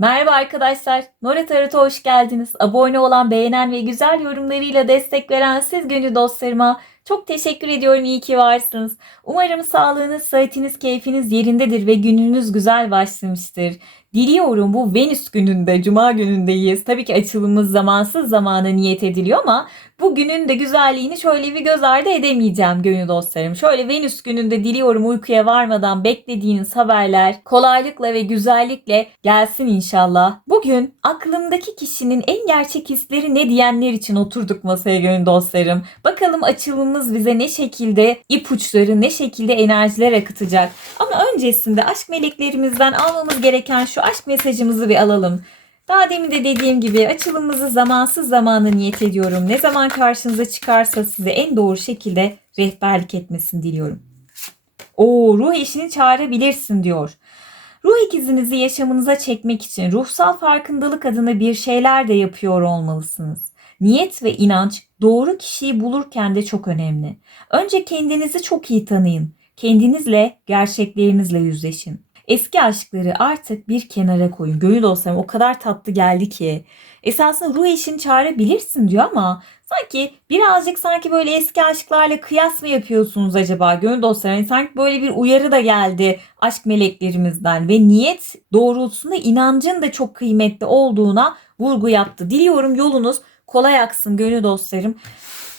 Merhaba arkadaşlar. Nore Tarot'a hoş geldiniz. Abone olan, beğenen ve güzel yorumlarıyla destek veren siz gönül dostlarıma çok teşekkür ediyorum. İyi ki varsınız. Umarım sağlığınız, sıhhatiniz, keyfiniz yerindedir ve gününüz güzel başlamıştır. Diliyorum bu Venüs gününde, Cuma günündeyiz. Tabii ki açılımımız zamansız zamana niyet ediliyor ama bu günün de güzelliğini şöyle bir göz ardı edemeyeceğim gönül dostlarım. Şöyle Venüs gününde diliyorum uykuya varmadan beklediğiniz haberler kolaylıkla ve güzellikle gelsin inşallah. Bugün aklımdaki kişinin en gerçek hisleri ne diyenler için oturduk masaya gönül dostlarım. Bakalım açılımımız bize ne şekilde ipuçları, ne şekilde enerjiler akıtacak. Ama öncesinde aşk meleklerimizden almamız gereken şu aşk mesajımızı bir alalım. Daha demin de dediğim gibi açılımımızı zamansız zamana niyet ediyorum. Ne zaman karşınıza çıkarsa size en doğru şekilde rehberlik etmesini diliyorum. Oo ruh eşini çağırabilirsin diyor. Ruh ikizinizi yaşamınıza çekmek için ruhsal farkındalık adına bir şeyler de yapıyor olmalısınız. Niyet ve inanç doğru kişiyi bulurken de çok önemli. Önce kendinizi çok iyi tanıyın. Kendinizle, gerçeklerinizle yüzleşin. Eski aşkları artık bir kenara koyun. Gönül dostlarım o kadar tatlı geldi ki. Esasında ruh eşini çağırabilirsin diyor ama sanki birazcık sanki böyle eski aşklarla kıyas mı yapıyorsunuz acaba gönül dostlarım? Yani sanki böyle bir uyarı da geldi aşk meleklerimizden ve niyet doğrultusunda inancın da çok kıymetli olduğuna vurgu yaptı. Diliyorum yolunuz kolay aksın gönül dostlarım.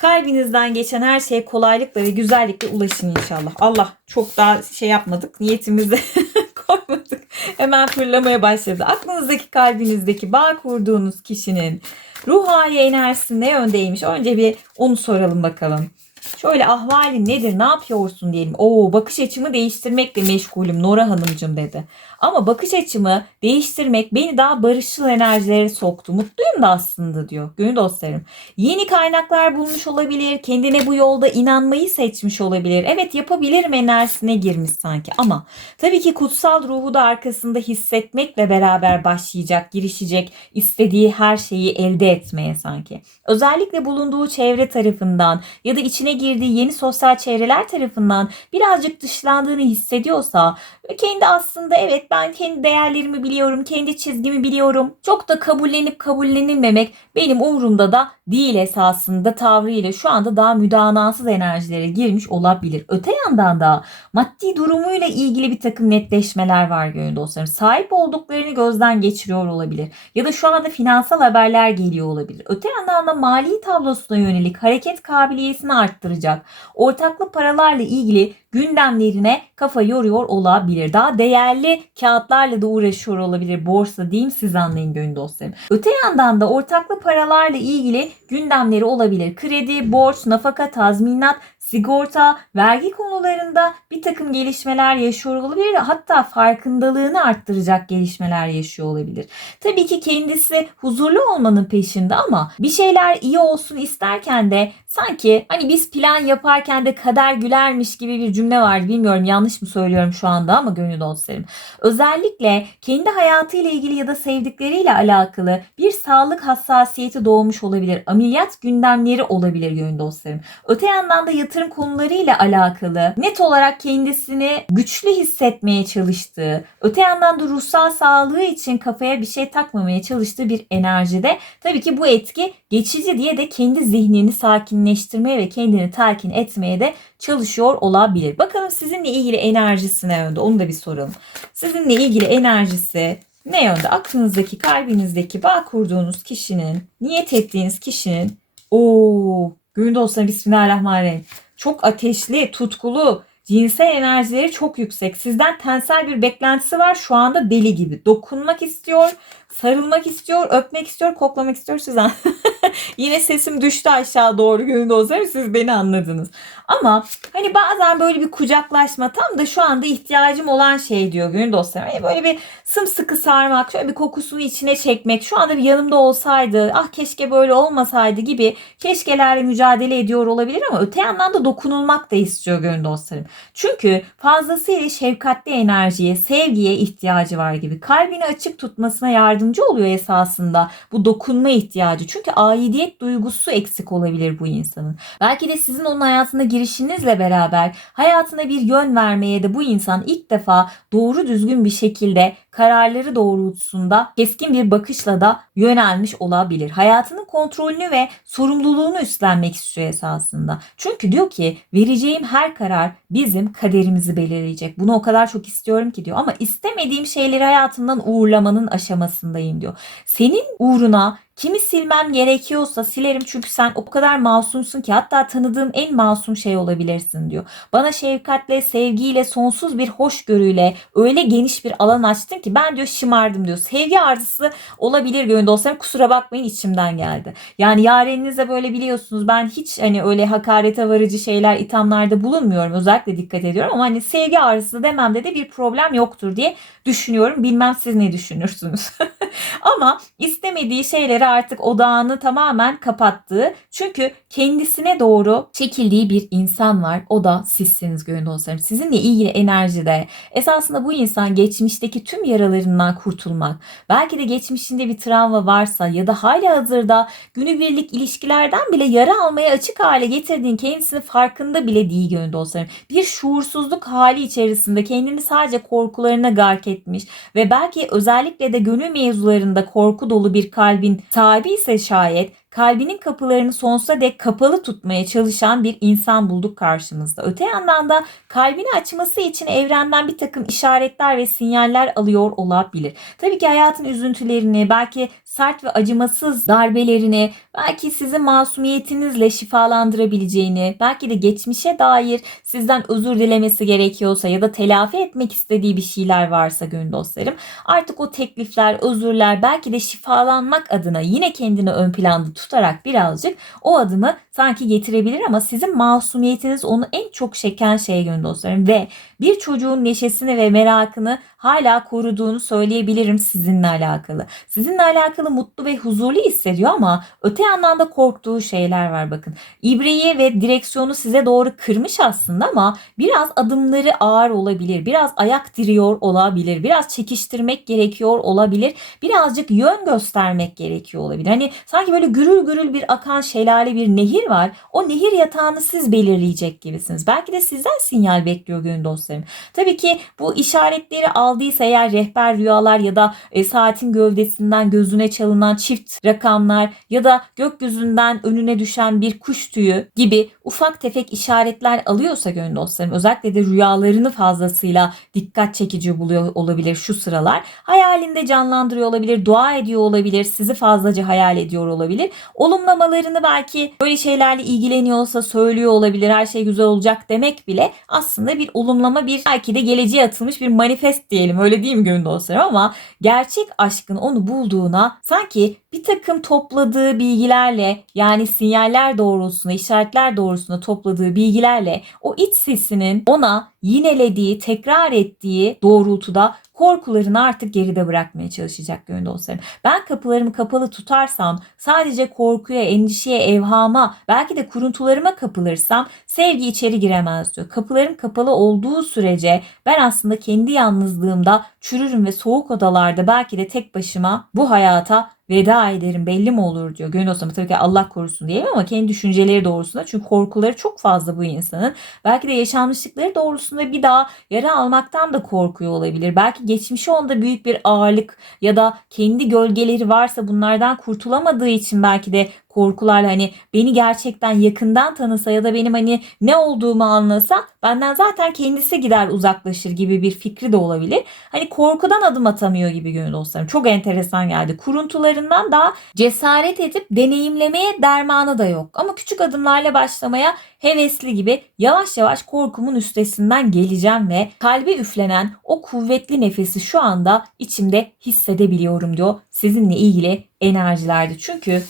Kalbinizden geçen her şeye kolaylıkla ve güzellikle ulaşın inşallah. Allah çok daha şey yapmadık. Niyetimizi koymadık. Hemen fırlamaya başladı. Aklınızdaki kalbinizdeki bağ kurduğunuz kişinin ruh hali enerjisi ne yöndeymiş? Önce bir onu soralım bakalım. Şöyle ahvalin nedir? Ne yapıyorsun diyelim. Oo bakış açımı değiştirmekle meşgulüm Nora Hanımcığım dedi. Ama bakış açımı değiştirmek beni daha barışçıl enerjilere soktu. Mutluyum da aslında diyor. Gönül dostlarım. Yeni kaynaklar bulmuş olabilir. Kendine bu yolda inanmayı seçmiş olabilir. Evet yapabilirim enerjisine girmiş sanki. Ama tabii ki kutsal ruhu da arkasında hissetmekle beraber başlayacak, girişecek. istediği her şeyi elde etmeye sanki. Özellikle bulunduğu çevre tarafından ya da içine girdiği yeni sosyal çevreler tarafından birazcık dışlandığını hissediyorsa kendi aslında evet ben kendi değerlerimi biliyorum, kendi çizgimi biliyorum. Çok da kabullenip kabullenilmemek benim umurumda da değil esasında tavrıyla şu anda daha müdanasız enerjilere girmiş olabilir. Öte yandan da maddi durumuyla ilgili bir takım netleşmeler var gönül dostlarım. Sahip olduklarını gözden geçiriyor olabilir. Ya da şu anda finansal haberler geliyor olabilir. Öte yandan da mali tablosuna yönelik hareket kabiliyetini arttıracak. Ortaklı paralarla ilgili gündemlerine kafa yoruyor olabilir. Daha değerli kağıtlarla da uğraşıyor olabilir. Borsa diyeyim siz anlayın gönül dostlarım. Öte yandan da ortaklı paralarla ilgili gündemleri olabilir. Kredi, borç, nafaka, tazminat, sigorta, vergi konularında bir takım gelişmeler yaşıyor olabilir. Hatta farkındalığını arttıracak gelişmeler yaşıyor olabilir. Tabii ki kendisi huzurlu olmanın peşinde ama bir şeyler iyi olsun isterken de sanki hani biz plan yaparken de kader gülermiş gibi bir cümle vardı. Bilmiyorum yanlış mı söylüyorum şu anda ama gönül dostlarım. Özellikle kendi hayatıyla ilgili ya da sevdikleriyle alakalı bir sağlık hassasiyeti doğmuş olabilir. Ameliyat gündemleri olabilir gönül dostlarım. Öte yandan da yatırım konularıyla alakalı net olarak kendisini güçlü hissetmeye çalıştığı, öte yandan da ruhsal sağlığı için kafaya bir şey takmamaya çalıştığı bir enerjide tabii ki bu etki geçici diye de kendi zihnini sakinleştirmeye ve kendini telkin etmeye de çalışıyor olabilir. Bakalım sizinle ilgili enerjisi ne yönde onu da bir soralım. Sizinle ilgili enerjisi ne yönde? Aklınızdaki, kalbinizdeki bağ kurduğunuz kişinin, niyet ettiğiniz kişinin o gün olsa Bismillahirrahmanirrahim. Çok ateşli, tutkulu, cinsel enerjileri çok yüksek. Sizden tensel bir beklentisi var şu anda deli gibi. Dokunmak istiyor, sarılmak istiyor, öpmek istiyor, koklamak istiyor. Siz an- Yine sesim düştü aşağı doğru gönül olsaydı siz beni anladınız. Ama hani bazen böyle bir kucaklaşma tam da şu anda ihtiyacım olan şey diyor gönül dostlarım. Hani böyle bir sımsıkı sarmak, şöyle bir kokusunu içine çekmek, şu anda bir yanımda olsaydı, ah keşke böyle olmasaydı gibi keşkelerle mücadele ediyor olabilir ama öte yandan da dokunulmak da istiyor gönül dostlarım. Çünkü fazlasıyla şefkatli enerjiye, sevgiye ihtiyacı var gibi. Kalbini açık tutmasına yardımcı oluyor esasında bu dokunma ihtiyacı. Çünkü aidiyet duygusu eksik olabilir bu insanın. Belki de sizin onun hayatına girişinizle beraber hayatına bir yön vermeye de bu insan ilk defa doğru düzgün bir şekilde kararları doğrultusunda keskin bir bakışla da yönelmiş olabilir. Hayatının kontrolünü ve sorumluluğunu üstlenmek istiyor esasında. Çünkü diyor ki vereceğim her karar bizim kaderimizi belirleyecek. Bunu o kadar çok istiyorum ki diyor ama istemediğim şeyleri hayatımdan uğurlamanın aşamasındayım diyor. Senin uğruna Kimi silmem gerekiyorsa silerim çünkü sen o kadar masumsun ki hatta tanıdığım en masum şey olabilirsin diyor. Bana şefkatle, sevgiyle, sonsuz bir hoşgörüyle öyle geniş bir alan açtın ki ben diyor şımardım diyor. Sevgi arzusu olabilir gönül dostlarım kusura bakmayın içimden geldi. Yani yareninizle böyle biliyorsunuz ben hiç hani öyle hakarete varıcı şeyler ithamlarda bulunmuyorum. Özellikle dikkat ediyorum ama hani sevgi arzusu dememde de bir problem yoktur diye düşünüyorum. Bilmem siz ne düşünürsünüz. ama istemediği şeyleri artık odağını tamamen kapattığı çünkü kendisine doğru çekildiği bir insan var. O da sizsiniz gönül dostlarım. Sizinle ilgili enerjide esasında bu insan geçmişteki tüm yaralarından kurtulmak, belki de geçmişinde bir travma varsa ya da hala hazırda günübirlik ilişkilerden bile yara almaya açık hale getirdiğin kendisini farkında bile değil gönül dostlarım. Bir şuursuzluk hali içerisinde kendini sadece korkularına gark etmiş ve belki özellikle de gönül mevzularında korku dolu bir kalbin sahibi ise şayet kalbinin kapılarını sonsuza dek kapalı tutmaya çalışan bir insan bulduk karşımızda. Öte yandan da kalbini açması için evrenden bir takım işaretler ve sinyaller alıyor olabilir. Tabii ki hayatın üzüntülerini, belki sert ve acımasız darbelerini, belki sizi masumiyetinizle şifalandırabileceğini, belki de geçmişe dair sizden özür dilemesi gerekiyorsa ya da telafi etmek istediği bir şeyler varsa gönül dostlarım. Artık o teklifler, özürler belki de şifalanmak adına yine kendini ön planda tutarak birazcık o adımı sanki getirebilir ama sizin masumiyetiniz onu en çok çeken şeye gönül dostlarım. Ve bir çocuğun neşesini ve merakını hala koruduğunu söyleyebilirim sizinle alakalı. Sizinle alakalı mutlu ve huzurlu hissediyor ama öte yandan da korktuğu şeyler var bakın. İbreyi ve direksiyonu size doğru kırmış aslında ama biraz adımları ağır olabilir. Biraz ayak diriyor olabilir. Biraz çekiştirmek gerekiyor olabilir. Birazcık yön göstermek gerekiyor olabilir. Hani sanki böyle gürül gürül bir akan şelale bir nehir var. O nehir yatağını siz belirleyecek gibisiniz. Belki de sizden sinyal bekliyor gönül dostlarım. Tabii ki bu işaretleri aldıysa eğer rehber rüyalar ya da e, saatin gövdesinden gözüne çalınan çift rakamlar ya da gökyüzünden önüne düşen bir kuş tüyü gibi ufak tefek işaretler alıyorsa gönül dostlarım özellikle de rüyalarını fazlasıyla dikkat çekici buluyor olabilir şu sıralar. Hayalinde canlandırıyor olabilir, dua ediyor olabilir, sizi fazlaca hayal ediyor olabilir. Olumlamalarını belki böyle şeylerle ilgileniyorsa söylüyor olabilir. Her şey güzel olacak demek bile aslında bir olumlama bir belki de geleceğe atılmış bir manifest diyelim. Öyle değil mi gönül dostlarım ama gerçek aşkın onu bulduğuna sanki bir takım topladığı bilgilerle yani sinyaller doğrultusunda, işaretler doğrultusunda topladığı bilgilerle o iç sesinin ona yinelediği, tekrar ettiği doğrultuda korkularını artık geride bırakmaya çalışacak gönül dostlarım. Ben kapılarımı kapalı tutarsam, sadece korkuya, endişeye, evhama, belki de kuruntularıma kapılırsam sevgi içeri giremez diyor. Kapılarım kapalı olduğu sürece ben aslında kendi yalnızlığımda çürürüm ve soğuk odalarda belki de tek başıma bu hayata veda ederim belli mi olur diyor. Gönül olsa tabii ki Allah korusun diyelim ama kendi düşünceleri doğrusunda çünkü korkuları çok fazla bu insanın. Belki de yaşanmışlıkları doğrusunda bir daha yara almaktan da korkuyor olabilir. Belki geçmişi onda büyük bir ağırlık ya da kendi gölgeleri varsa bunlardan kurtulamadığı için belki de korkularla hani beni gerçekten yakından tanısa ya da benim hani ne olduğumu anlasa benden zaten kendisi gider uzaklaşır gibi bir fikri de olabilir. Hani korkudan adım atamıyor gibi gönül dostlarım. Çok enteresan geldi. Kuruntularından daha cesaret edip deneyimlemeye dermanı da yok. Ama küçük adımlarla başlamaya hevesli gibi yavaş yavaş korkumun üstesinden geleceğim ve kalbe üflenen o kuvvetli nefesi şu anda içimde hissedebiliyorum diyor sizinle ilgili enerjilerde. Çünkü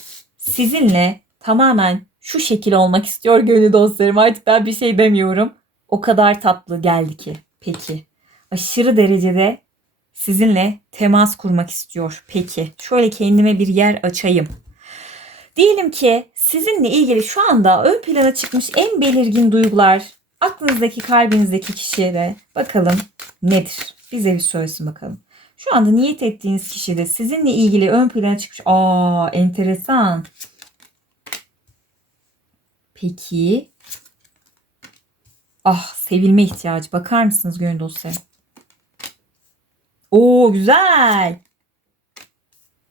sizinle tamamen şu şekil olmak istiyor gönül dostlarım. Artık ben bir şey demiyorum. O kadar tatlı geldi ki. Peki. Aşırı derecede sizinle temas kurmak istiyor. Peki. Şöyle kendime bir yer açayım. Diyelim ki sizinle ilgili şu anda ön plana çıkmış en belirgin duygular aklınızdaki kalbinizdeki kişiye de bakalım nedir? Bize bir söylesin bakalım. Şu anda niyet ettiğiniz kişi de sizinle ilgili ön plana çıkmış. Aa enteresan. Peki. Ah sevilme ihtiyacı. Bakar mısınız gönül dostlarım? Oo güzel.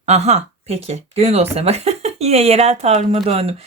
Aha peki. Gönül dostlarım bak yine yerel tavrıma döndüm.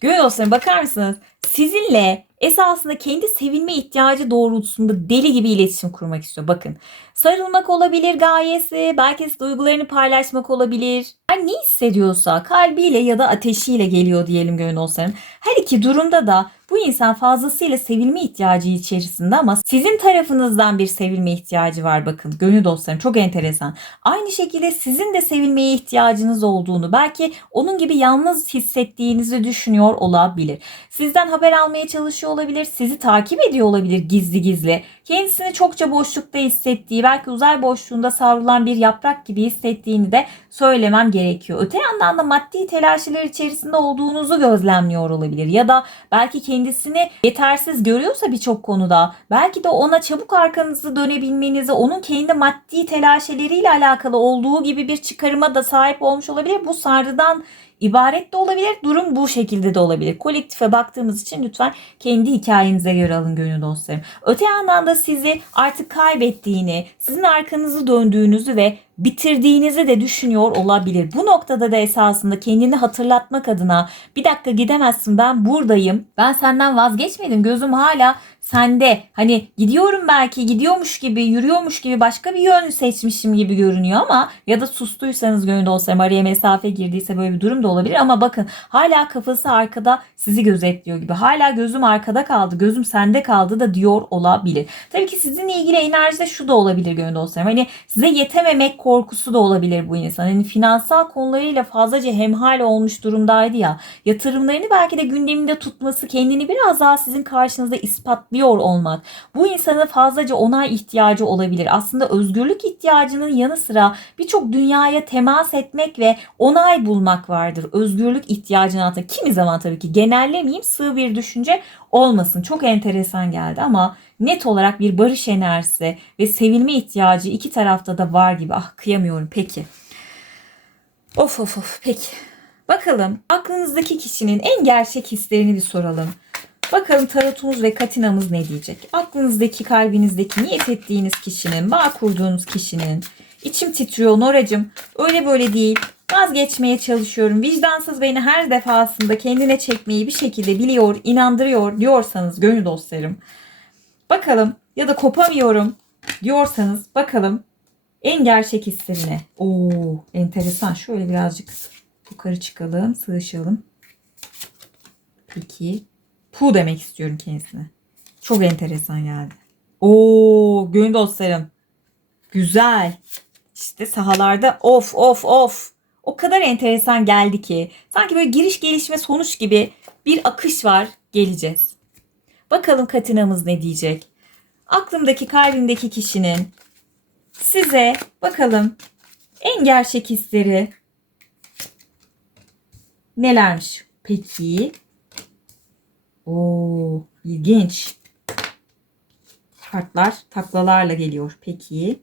Gönül dostlarım bakar mısınız? Sizinle esasında kendi sevilme ihtiyacı doğrultusunda deli gibi iletişim kurmak istiyor. Bakın sarılmak olabilir gayesi, belki duygularını paylaşmak olabilir. Yani ne hissediyorsa kalbiyle ya da ateşiyle geliyor diyelim gönül dostlarım. Her iki durumda da bu insan fazlasıyla sevilme ihtiyacı içerisinde ama sizin tarafınızdan bir sevilme ihtiyacı var bakın gönül dostlarım çok enteresan. Aynı şekilde sizin de sevilmeye ihtiyacınız olduğunu belki onun gibi yalnız hissettiğinizi düşünüyor olabilir. Sizden haber almaya çalışıyor olabilir, sizi takip ediyor olabilir gizli gizli. Kendisini çokça boşlukta hissettiği, belki uzay boşluğunda savrulan bir yaprak gibi hissettiğini de söylemem gerekiyor. Öte yandan da maddi telaşlar içerisinde olduğunuzu gözlemliyor olabilir ya da belki kendisini yetersiz görüyorsa birçok konuda belki de ona çabuk arkanızı dönebilmenizi onun kendi maddi telaşeleriyle alakalı olduğu gibi bir çıkarıma da sahip olmuş olabilir. Bu sarıdan ibaret de olabilir. Durum bu şekilde de olabilir. Kolektife baktığımız için lütfen kendi hikayenize göre alın gönül dostlarım. Öte yandan da sizi artık kaybettiğini, sizin arkanızı döndüğünüzü ve bitirdiğinizi de düşünüyor olabilir. Bu noktada da esasında kendini hatırlatmak adına bir dakika gidemezsin ben buradayım. Ben senden vazgeçmedim. Gözüm hala sende. Hani gidiyorum belki gidiyormuş gibi yürüyormuş gibi başka bir yön seçmişim gibi görünüyor ama ya da sustuysanız gönlünde olsa araya mesafe girdiyse böyle bir durum da olabilir ama bakın hala kafası arkada sizi gözetliyor gibi. Hala gözüm arkada kaldı gözüm sende kaldı da diyor olabilir. Tabii ki sizinle ilgili enerjide şu da olabilir gönlünde olsa hani size yetememek korkusu da olabilir bu insan. Hani finansal konularıyla fazlaca hemhal olmuş durumdaydı ya. Yatırımlarını belki de gündeminde tutması, kendini biraz daha sizin karşınızda ispatlıyor olmak. Bu insanın fazlaca onay ihtiyacı olabilir. Aslında özgürlük ihtiyacının yanı sıra birçok dünyaya temas etmek ve onay bulmak vardır. Özgürlük ihtiyacını altında. Kimi zaman tabii ki genellemeyeyim sığ bir düşünce olmasın. Çok enteresan geldi ama net olarak bir barış enerjisi ve sevilme ihtiyacı iki tarafta da var gibi. Ah kıyamıyorum peki. Of of of peki. Bakalım aklınızdaki kişinin en gerçek hislerini bir soralım. Bakalım tarotumuz ve katinamız ne diyecek? Aklınızdaki, kalbinizdeki, niyet ettiğiniz kişinin, bağ kurduğunuz kişinin. İçim titriyor Noracım. Öyle böyle değil. Vazgeçmeye çalışıyorum. Vicdansız beni her defasında kendine çekmeyi bir şekilde biliyor, inandırıyor diyorsanız gönül dostlarım. Bakalım ya da kopamıyorum diyorsanız bakalım en gerçek hislerine. Oo, enteresan. Şöyle birazcık yukarı çıkalım, sığışalım. Peki. Pu demek istiyorum kendisine. Çok enteresan geldi. Oo, gönül dostlarım. Güzel. İşte sahalarda of of of. O kadar enteresan geldi ki. Sanki böyle giriş gelişme sonuç gibi bir akış var. Geleceğiz. Bakalım Katina'mız ne diyecek? Aklımdaki kalbimdeki kişinin size bakalım en gerçek hisleri nelermiş? Peki. Oo, ilginç. Kartlar taklalarla geliyor. Peki.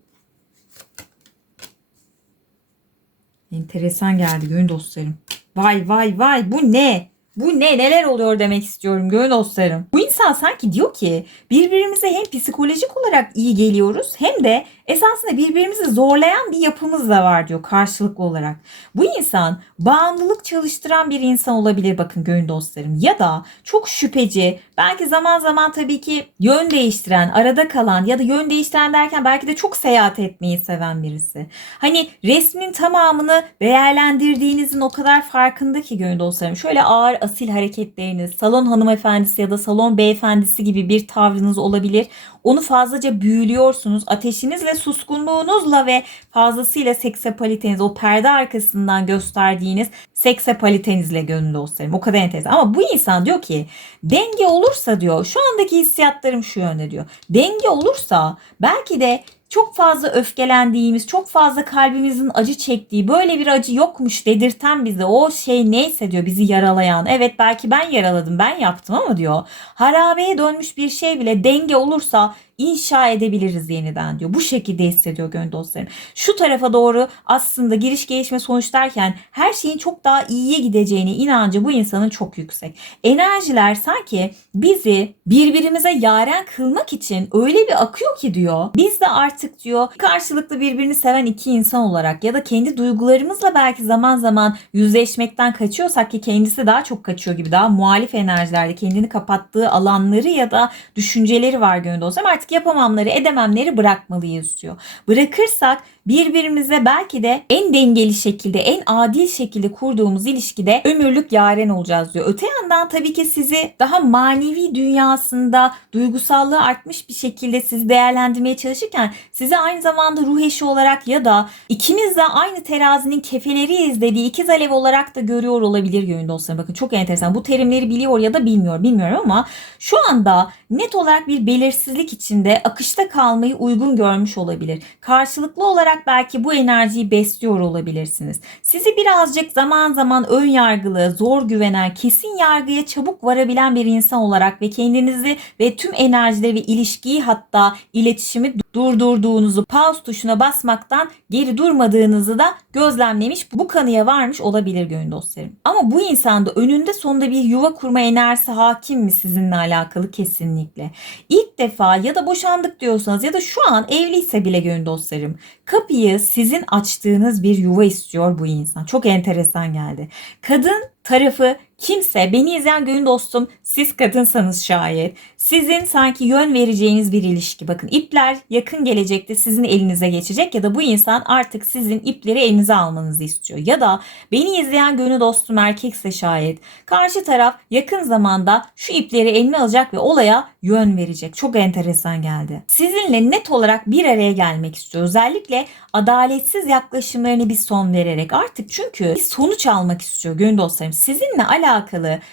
Enteresan geldi gönül dostlarım. Vay vay vay bu ne? Bu ne neler oluyor demek istiyorum gönül dostlarım. Bu insan sanki diyor ki birbirimize hem psikolojik olarak iyi geliyoruz hem de esasında birbirimizi zorlayan bir yapımız da var diyor karşılıklı olarak. Bu insan bağımlılık çalıştıran bir insan olabilir bakın gönül dostlarım ya da çok şüpheci belki zaman zaman tabii ki yön değiştiren arada kalan ya da yön değiştiren derken belki de çok seyahat etmeyi seven birisi. Hani resmin tamamını değerlendirdiğinizin o kadar farkında ki gönül dostlarım. Şöyle ağır asil hareketleriniz, salon hanımefendisi ya da salon beyefendisi gibi bir tavrınız olabilir. Onu fazlaca büyülüyorsunuz. Ateşinizle, suskunluğunuzla ve fazlasıyla seksapaliteniz, o perde arkasından gösterdiğiniz seksapalitenizle gönül dostlarım. O kadar enteresan. Ama bu insan diyor ki denge olursa diyor, şu andaki hissiyatlarım şu yönde diyor. Denge olursa belki de çok fazla öfkelendiğimiz, çok fazla kalbimizin acı çektiği, böyle bir acı yokmuş dedirten bize o şey neyse diyor bizi yaralayan. Evet belki ben yaraladım, ben yaptım ama diyor harabeye dönmüş bir şey bile denge olursa inşa edebiliriz yeniden diyor. Bu şekilde hissediyor gönül dostlarım. Şu tarafa doğru aslında giriş gelişme sonuç derken her şeyin çok daha iyiye gideceğine inancı bu insanın çok yüksek. Enerjiler sanki bizi birbirimize yaren kılmak için öyle bir akıyor ki diyor. Biz de artık diyor karşılıklı birbirini seven iki insan olarak ya da kendi duygularımızla belki zaman zaman yüzleşmekten kaçıyorsak ki kendisi daha çok kaçıyor gibi daha muhalif enerjilerde kendini kapattığı alanları ya da düşünceleri var gönlünde olsam artık yapamamları edememleri bırakmalıyız diyor. Bırakırsak birbirimize belki de en dengeli şekilde, en adil şekilde kurduğumuz ilişkide ömürlük yaren olacağız diyor. Öte yandan tabii ki sizi daha manevi dünyasında duygusallığı artmış bir şekilde sizi değerlendirmeye çalışırken sizi aynı zamanda ruh eşi olarak ya da ikiniz de aynı terazinin kefeleriyiz dediği ikiz alev olarak da görüyor olabilir yönünde dostlarım. Bakın çok enteresan. Bu terimleri biliyor ya da bilmiyor bilmiyorum ama şu anda net olarak bir belirsizlik içinde akışta kalmayı uygun görmüş olabilir. Karşılıklı olarak belki bu enerjiyi besliyor olabilirsiniz. Sizi birazcık zaman zaman ön yargılı, zor güvenen, kesin yargıya çabuk varabilen bir insan olarak ve kendinizi ve tüm enerjileri ve ilişkiyi hatta iletişimi durdurduğunuzu, pause tuşuna basmaktan geri durmadığınızı da gözlemlemiş, bu kanıya varmış olabilir gönül dostlarım. Ama bu insanda önünde sonunda bir yuva kurma enerjisi hakim mi sizinle alakalı kesinlikle. İlk defa ya da boşandık diyorsanız ya da şu an evliyse bile gönül dostlarım kapıyı sizin açtığınız bir yuva istiyor bu insan. Çok enteresan geldi. Kadın tarafı kimse beni izleyen gönül dostum siz kadınsanız şayet sizin sanki yön vereceğiniz bir ilişki. Bakın ipler yakın gelecekte sizin elinize geçecek ya da bu insan artık sizin ipleri elinize almanızı istiyor. Ya da beni izleyen gönül dostum erkekse şayet karşı taraf yakın zamanda şu ipleri eline alacak ve olaya yön verecek. Çok enteresan geldi. Sizinle net olarak bir araya gelmek istiyor. Özellikle adaletsiz yaklaşımlarını bir son vererek. Artık çünkü bir sonuç almak istiyor gönül dostlarım. Sizinle alakalı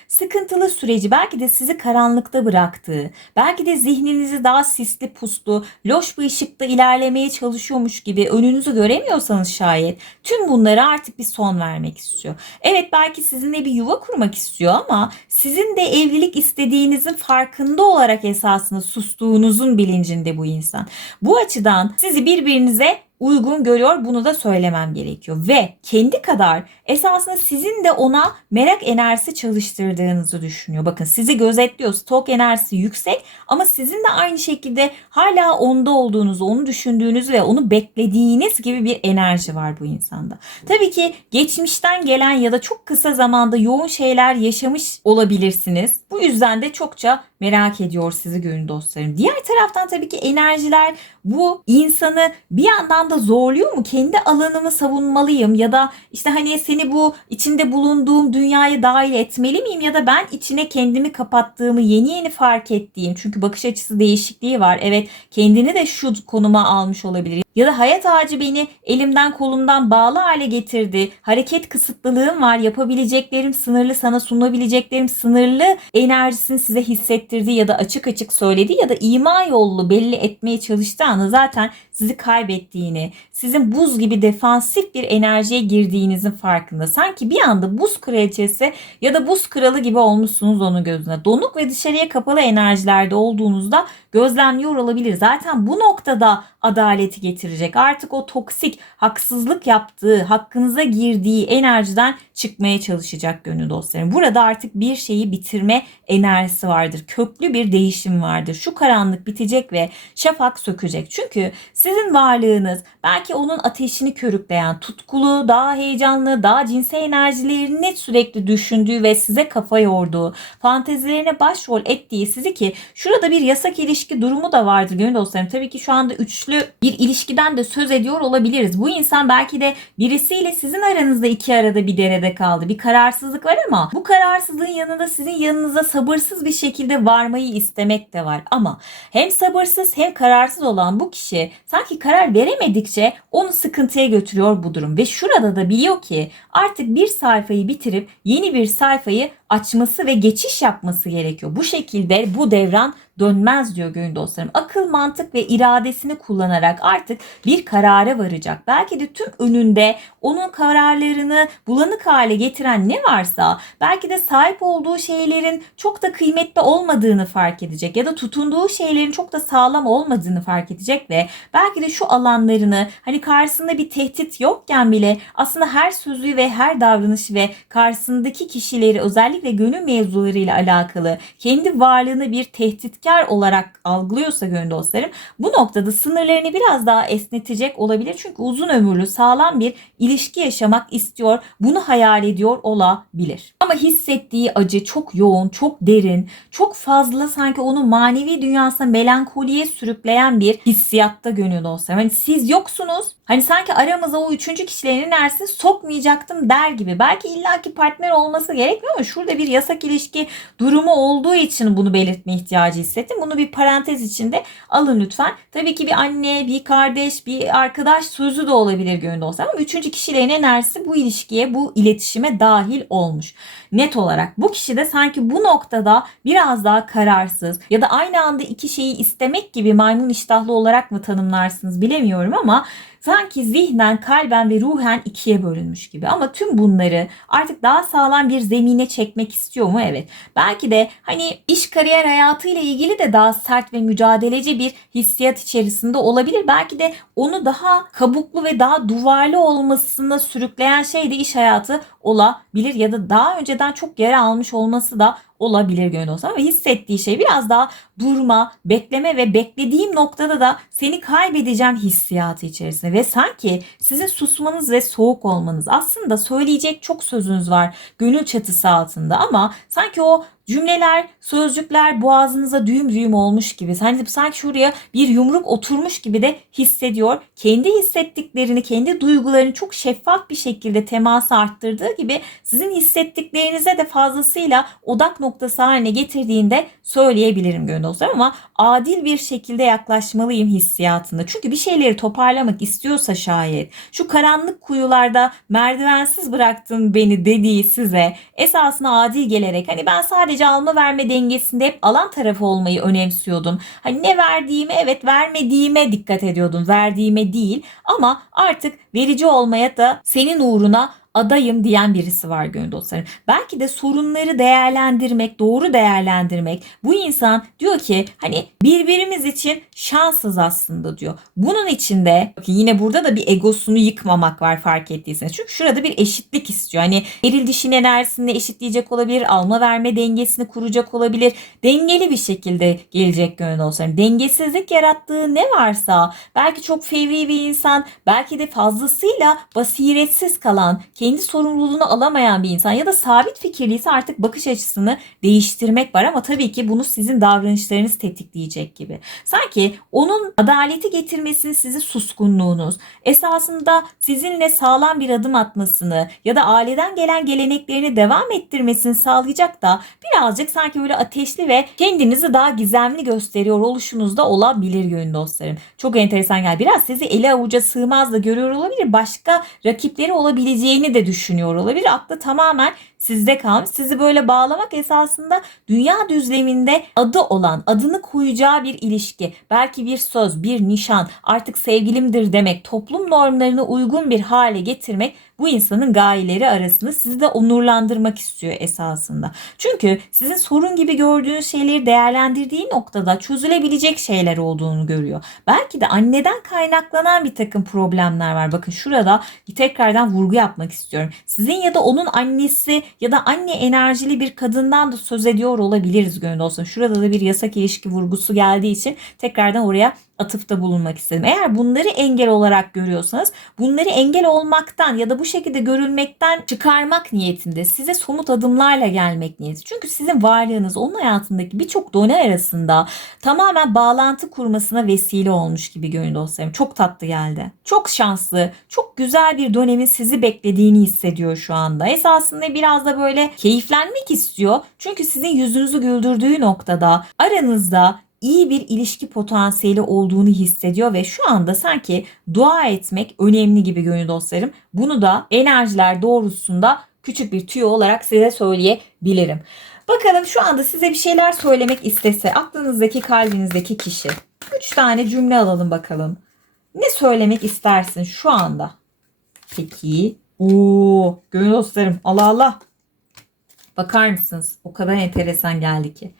sıkıntılı süreci belki de sizi karanlıkta bıraktığı, belki de zihninizi daha sisli puslu, loş bir ışıkta ilerlemeye çalışıyormuş gibi önünüzü göremiyorsanız şayet tüm bunlara artık bir son vermek istiyor. Evet belki sizinle bir yuva kurmak istiyor ama sizin de evlilik istediğinizin farkında olarak esasında sustuğunuzun bilincinde bu insan. Bu açıdan sizi birbirinize uygun görüyor bunu da söylemem gerekiyor ve kendi kadar esasında sizin de ona merak enerjisi çalıştırdığınızı düşünüyor. Bakın sizi gözetliyor stok enerjisi yüksek ama sizin de aynı şekilde hala onda olduğunuzu onu düşündüğünüz ve onu beklediğiniz gibi bir enerji var bu insanda. Tabii ki geçmişten gelen ya da çok kısa zamanda yoğun şeyler yaşamış olabilirsiniz. Bu yüzden de çokça merak ediyor sizi gönül dostlarım. Diğer taraftan tabii ki enerjiler bu insanı bir yandan da zorluyor mu? Kendi alanımı savunmalıyım ya da işte hani seni bu içinde bulunduğum dünyaya dahil etmeli miyim ya da ben içine kendimi kapattığımı yeni yeni fark ettiğim çünkü bakış açısı değişikliği var. Evet kendini de şu konuma almış olabilir. Ya da hayat ağacı beni elimden kolumdan bağlı hale getirdi. Hareket kısıtlılığım var. Yapabileceklerim sınırlı, sana sunabileceklerim sınırlı enerjisini size hissettirdi ya da açık açık söyledi ya da ima yollu belli etmeye çalıştığı anda zaten sizi kaybettiğini, sizin buz gibi defansif bir enerjiye girdiğinizin farkında. Sanki bir anda buz kraliçesi ya da buz kralı gibi olmuşsunuz onun gözüne. Donuk ve dışarıya kapalı enerjilerde olduğunuzda gözlemliyor olabilir. Zaten bu noktada adaleti getirecek. Artık o toksik, haksızlık yaptığı, hakkınıza girdiği enerjiden çıkmaya çalışacak gönül dostlarım. Burada artık bir şeyi bitirme enerjisi vardır. Köklü bir değişim vardır. Şu karanlık bitecek ve şafak sökecek. Çünkü sizin varlığınız belki onun ateşini körükleyen, tutkulu, daha heyecanlı, daha cinsel enerjilerini sürekli düşündüğü ve size kafa yorduğu, fantezilerine başrol ettiği sizi ki şurada bir yasak ilişki durumu da vardır gönül dostlarım. Tabii ki şu anda üçlü bir ilişkiden de söz ediyor olabiliriz. Bu insan belki de birisiyle sizin aranızda iki arada bir derede kaldı. Bir kararsızlık var ama bu kararsızlığın yanında sizin yanınıza sabırsız bir şekilde varmayı istemek de var. Ama hem sabırsız hem kararsız olan bu kişi sanki karar veremedikçe onu sıkıntıya götürüyor bu durum. Ve şurada da biliyor ki artık bir sayfayı bitirip yeni bir sayfayı açması ve geçiş yapması gerekiyor. Bu şekilde bu devran dönmez diyor gönül dostlarım. Akıl, mantık ve iradesini kullanarak artık bir karara varacak. Belki de tüm önünde onun kararlarını bulanık hale getiren ne varsa belki de sahip olduğu şeylerin çok da kıymetli olmadığını fark edecek ya da tutunduğu şeylerin çok da sağlam olmadığını fark edecek ve belki de şu alanlarını hani karşısında bir tehdit yokken bile aslında her sözü ve her davranışı ve karşısındaki kişileri özellikle gönül mevzularıyla alakalı kendi varlığını bir tehditkar olarak algılıyorsa gönül dostlarım bu noktada sınırlarını biraz daha esnetecek olabilir. Çünkü uzun ömürlü sağlam bir ilişki yaşamak istiyor. Bunu hayal ediyor olabilir. Ama hissettiği acı çok yoğun, çok derin, çok fazla sanki onu manevi dünyasına melankoliye sürükleyen bir hissiyatta gönül dostlarım. Hani siz yoksunuz. Hani sanki aramıza o üçüncü kişilerin enerjisini sokmayacaktım der gibi. Belki illaki partner olması gerekmiyor ama şurada bir yasak ilişki durumu olduğu için bunu belirtme ihtiyacı hissettim. Bunu bir parantez içinde alın lütfen. Tabii ki bir anne, bir kardeş, bir arkadaş sözü de olabilir gönül dostlarım. Ama üçüncü kişilerin enerjisi bu ilişkiye, bu iletişime dahil olmuş. Net olarak bu kişi de sanki bu noktada biraz daha kararsız ya da aynı anda iki şeyi istemek gibi maymun iştahlı olarak mı tanımlarsınız bilemiyorum ama sanki zihnen, kalben ve ruhen ikiye bölünmüş gibi. Ama tüm bunları artık daha sağlam bir zemine çekmek istiyor mu? Evet. Belki de hani iş kariyer hayatıyla ilgili de daha sert ve mücadeleci bir hissiyat içerisinde olabilir. Belki de onu daha kabuklu ve daha duvarlı olmasına sürükleyen şey de iş hayatı olabilir ya da daha önceden çok yara almış olması da olabilir gönül olsa ama hissettiği şey biraz daha durma, bekleme ve beklediğim noktada da seni kaybedeceğim hissiyatı içerisinde. Ve sanki sizin susmanız ve soğuk olmanız. Aslında söyleyecek çok sözünüz var gönül çatısı altında ama sanki o cümleler, sözcükler boğazınıza düğüm düğüm olmuş gibi. Hani sanki şuraya bir yumruk oturmuş gibi de hissediyor. Kendi hissettiklerini, kendi duygularını çok şeffaf bir şekilde teması arttırdığı gibi sizin hissettiklerinize de fazlasıyla odak noktası haline getirdiğinde söyleyebilirim gönül ama adil bir şekilde yaklaşmalıyım hissiyatında. Çünkü bir şeyleri toparlamak istiyorsa şayet şu karanlık kuyularda merdivensiz bıraktın beni dediği size esasına adil gelerek hani ben sadece alma verme dengesinde hep alan tarafı olmayı önemsiyordum. Hani ne verdiğime evet vermediğime dikkat ediyordum. Verdiğime değil ama artık verici olmaya da senin uğruna adayım diyen birisi var gönül dostlarım. Belki de sorunları değerlendirmek, doğru değerlendirmek. Bu insan diyor ki hani birbirimiz için şanssız aslında diyor. Bunun içinde yine burada da bir egosunu yıkmamak var fark ettiyseniz. Çünkü şurada bir eşitlik istiyor. Hani eril dişin enerjisini eşitleyecek olabilir, alma verme dengesini kuracak olabilir. Dengeli bir şekilde gelecek gönül dostlarım. Dengesizlik yarattığı ne varsa belki çok fevri bir insan, belki de fazlasıyla basiretsiz kalan, kendi sorumluluğunu alamayan bir insan ya da sabit fikirliyse artık bakış açısını değiştirmek var ama tabii ki bunu sizin davranışlarınız tetikleyecek gibi. Sanki onun adaleti getirmesini sizi suskunluğunuz, esasında sizinle sağlam bir adım atmasını ya da aileden gelen geleneklerini devam ettirmesini sağlayacak da birazcık sanki böyle ateşli ve kendinizi daha gizemli gösteriyor oluşunuzda olabilir gönül dostlarım. Çok enteresan gel. Biraz sizi eli avuca sığmaz da görüyor olabilir. Başka rakipleri olabileceğini de düşünüyor olabilir. Aklı tamamen sizde kalmış. Sizi böyle bağlamak esasında dünya düzleminde adı olan, adını koyacağı bir ilişki. Belki bir söz, bir nişan, artık sevgilimdir demek, toplum normlarına uygun bir hale getirmek bu insanın gayeleri arasında sizi de onurlandırmak istiyor esasında. Çünkü sizin sorun gibi gördüğünüz şeyleri değerlendirdiği noktada çözülebilecek şeyler olduğunu görüyor. Belki de anneden kaynaklanan bir takım problemler var. Bakın şurada tekrardan vurgu yapmak istiyorum. Sizin ya da onun annesi ya da anne enerjili bir kadından da söz ediyor olabiliriz gönül olsun. Şurada da bir yasak ilişki vurgusu geldiği için tekrardan oraya atıfta bulunmak istedim. Eğer bunları engel olarak görüyorsanız bunları engel olmaktan ya da bu şekilde görülmekten çıkarmak niyetinde size somut adımlarla gelmek niyeti. Çünkü sizin varlığınız onun hayatındaki birçok done arasında tamamen bağlantı kurmasına vesile olmuş gibi gönül dostlarım. Çok tatlı geldi. Çok şanslı, çok güzel bir dönemin sizi beklediğini hissediyor şu anda. Esasında biraz da böyle keyiflenmek istiyor. Çünkü sizin yüzünüzü güldürdüğü noktada aranızda iyi bir ilişki potansiyeli olduğunu hissediyor ve şu anda sanki dua etmek önemli gibi gönül dostlarım. Bunu da enerjiler doğrultusunda küçük bir tüyo olarak size söyleyebilirim. Bakalım şu anda size bir şeyler söylemek istese aklınızdaki kalbinizdeki kişi. Üç tane cümle alalım bakalım. Ne söylemek istersin şu anda? Peki. Oo, gönül dostlarım. Allah Allah. Bakar mısınız? O kadar enteresan geldi ki.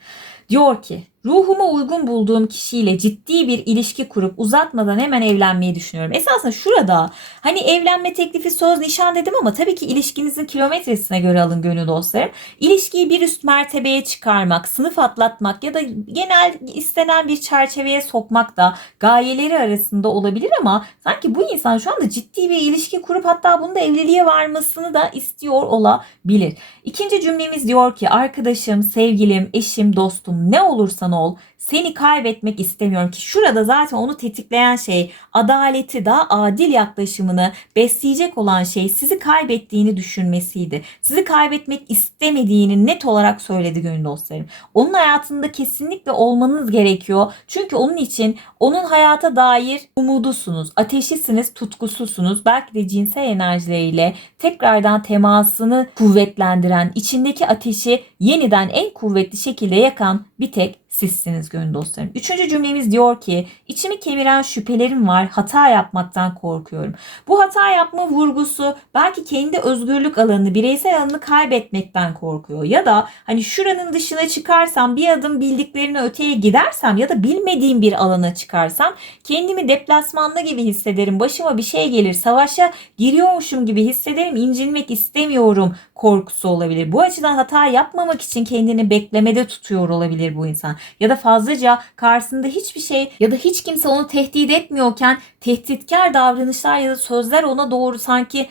Diyor ki ruhuma uygun bulduğum kişiyle ciddi bir ilişki kurup uzatmadan hemen evlenmeyi düşünüyorum. Esasında şurada hani evlenme teklifi söz nişan dedim ama tabii ki ilişkinizin kilometresine göre alın gönül dostlarım. İlişkiyi bir üst mertebeye çıkarmak, sınıf atlatmak ya da genel istenen bir çerçeveye sokmak da gayeleri arasında olabilir ama sanki bu insan şu anda ciddi bir ilişki kurup hatta bunda evliliğe varmasını da istiyor olabilir. İkinci cümlemiz diyor ki arkadaşım, sevgilim, eşim, dostum ne olursan ol seni kaybetmek istemiyorum ki şurada zaten onu tetikleyen şey adaleti daha adil yaklaşımını besleyecek olan şey sizi kaybettiğini düşünmesiydi. Sizi kaybetmek istemediğini net olarak söyledi gönül dostlarım. Onun hayatında kesinlikle olmanız gerekiyor. Çünkü onun için onun hayata dair umudusunuz, ateşisiniz, tutkususunuz. Belki de cinsel enerjileriyle tekrardan temasını kuvvetlendiren, içindeki ateşi yeniden en kuvvetli şekilde yakan bir tek sizsiniz gönül dostlarım. Üçüncü cümlemiz diyor ki içimi kemiren şüphelerim var hata yapmaktan korkuyorum. Bu hata yapma vurgusu belki kendi özgürlük alanını bireysel alanını kaybetmekten korkuyor. Ya da hani şuranın dışına çıkarsam bir adım bildiklerini öteye gidersem ya da bilmediğim bir alana çıkarsam kendimi deplasmanda gibi hissederim. Başıma bir şey gelir savaşa giriyormuşum gibi hissederim incinmek istemiyorum korkusu olabilir. Bu açıdan hata yapmamak için kendini beklemede tutuyor olabilir bu insan. Ya da fazlaca karşısında hiçbir şey ya da hiç kimse onu tehdit etmiyorken tehditkar davranışlar ya da sözler ona doğru sanki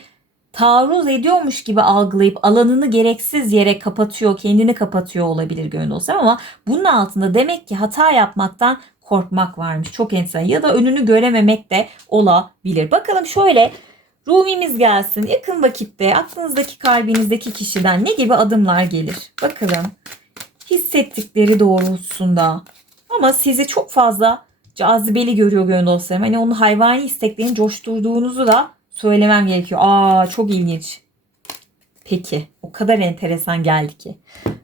taarruz ediyormuş gibi algılayıp alanını gereksiz yere kapatıyor, kendini kapatıyor olabilir gönül olsam ama bunun altında demek ki hata yapmaktan korkmak varmış. Çok enteresan. Ya da önünü görememek de olabilir. Bakalım şöyle Rumimiz gelsin. Yakın vakitte aklınızdaki kalbinizdeki kişiden ne gibi adımlar gelir? Bakalım hissettikleri doğrultusunda ama sizi çok fazla cazibeli görüyor gönül dostlarım. Hani onun hayvani isteklerini coşturduğunuzu da söylemem gerekiyor. Aa çok ilginç. Peki o kadar enteresan geldi ki.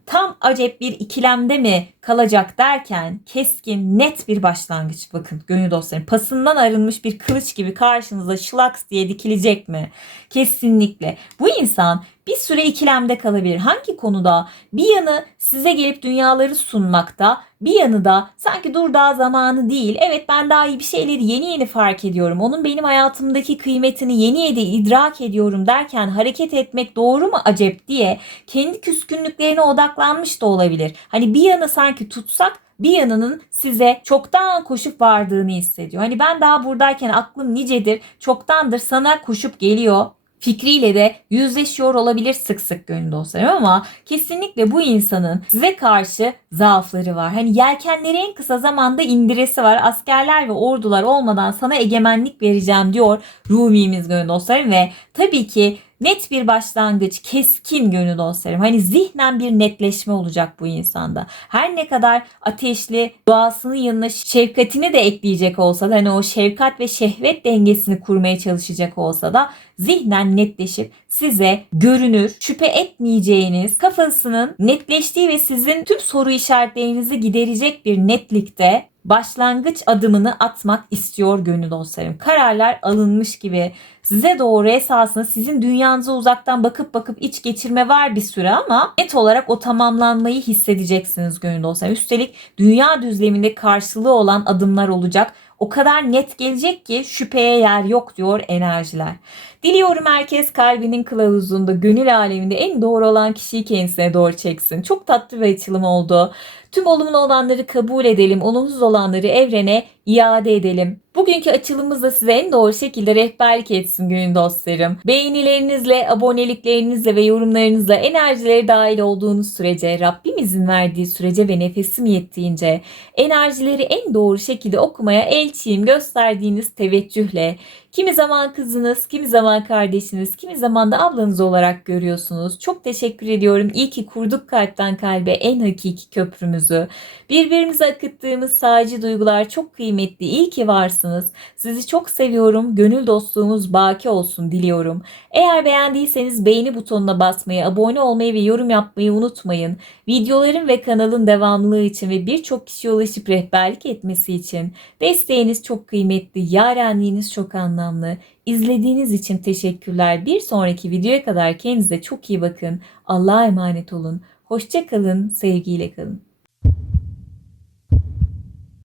Tam acep bir ikilemde mi kalacak derken keskin net bir başlangıç. Bakın gönül dostlarım pasından arınmış bir kılıç gibi karşınıza şılaks diye dikilecek mi? Kesinlikle. Bu insan bir süre ikilemde kalabilir. Hangi konuda? Bir yanı size gelip dünyaları sunmakta, bir yanı da sanki dur daha zamanı değil. Evet ben daha iyi bir şeyleri yeni yeni fark ediyorum. Onun benim hayatımdaki kıymetini yeni yeni idrak ediyorum derken hareket etmek doğru mu acep diye kendi küskünlüklerine odaklanmış da olabilir. Hani bir yanı sanki tutsak bir yanının size çoktan koşup vardığını hissediyor. Hani ben daha buradayken aklım nicedir, çoktandır sana koşup geliyor fikriyle de yüzleşiyor olabilir sık sık gönül dostlarım ama kesinlikle bu insanın size karşı zaafları var. Hani yelkenleri en kısa zamanda indiresi var. Askerler ve ordular olmadan sana egemenlik vereceğim diyor Rumi'miz gönül dostlarım ve tabii ki net bir başlangıç, keskin gönül dostlarım. Hani zihnen bir netleşme olacak bu insanda. Her ne kadar ateşli doğasının yanına şefkatini de ekleyecek olsa da hani o şefkat ve şehvet dengesini kurmaya çalışacak olsa da zihnen netleşip size görünür, şüphe etmeyeceğiniz, kafasının netleştiği ve sizin tüm soru işaretlerinizi giderecek bir netlikte başlangıç adımını atmak istiyor gönül dostlarım. Kararlar alınmış gibi size doğru esasında sizin dünyanıza uzaktan bakıp bakıp iç geçirme var bir süre ama net olarak o tamamlanmayı hissedeceksiniz gönül dostlarım. Üstelik dünya düzleminde karşılığı olan adımlar olacak. O kadar net gelecek ki şüpheye yer yok diyor enerjiler. Diliyorum herkes kalbinin kılavuzunda, gönül aleminde en doğru olan kişiyi kendisine doğru çeksin. Çok tatlı bir açılım oldu. Tüm olumlu olanları kabul edelim, olumsuz olanları evrene iade edelim. Bugünkü açılımımız da size en doğru şekilde rehberlik etsin gönül dostlarım. Beğenilerinizle, aboneliklerinizle ve yorumlarınızla enerjileri dahil olduğunuz sürece, Rabbimizin verdiği sürece ve nefesim yettiğince enerjileri en doğru şekilde okumaya elçiyim gösterdiğiniz teveccühle Kimi zaman kızınız, kimi zaman kardeşiniz, kimi zaman da ablanız olarak görüyorsunuz. Çok teşekkür ediyorum. İyi ki kurduk kalpten kalbe en hakiki köprümüzü. Birbirimize akıttığımız sadece duygular çok kıymetli. İyi ki varsınız. Sizi çok seviyorum. Gönül dostluğumuz baki olsun diliyorum. Eğer beğendiyseniz beğeni butonuna basmayı, abone olmayı ve yorum yapmayı unutmayın. Videoların ve kanalın devamlılığı için ve birçok kişiye ulaşıp rehberlik etmesi için desteğiniz çok kıymetli, yarenliğiniz çok anlamlı. İzlediğiniz için teşekkürler. Bir sonraki videoya kadar kendinize çok iyi bakın. Allah'a emanet olun. Hoşça kalın, sevgiyle kalın.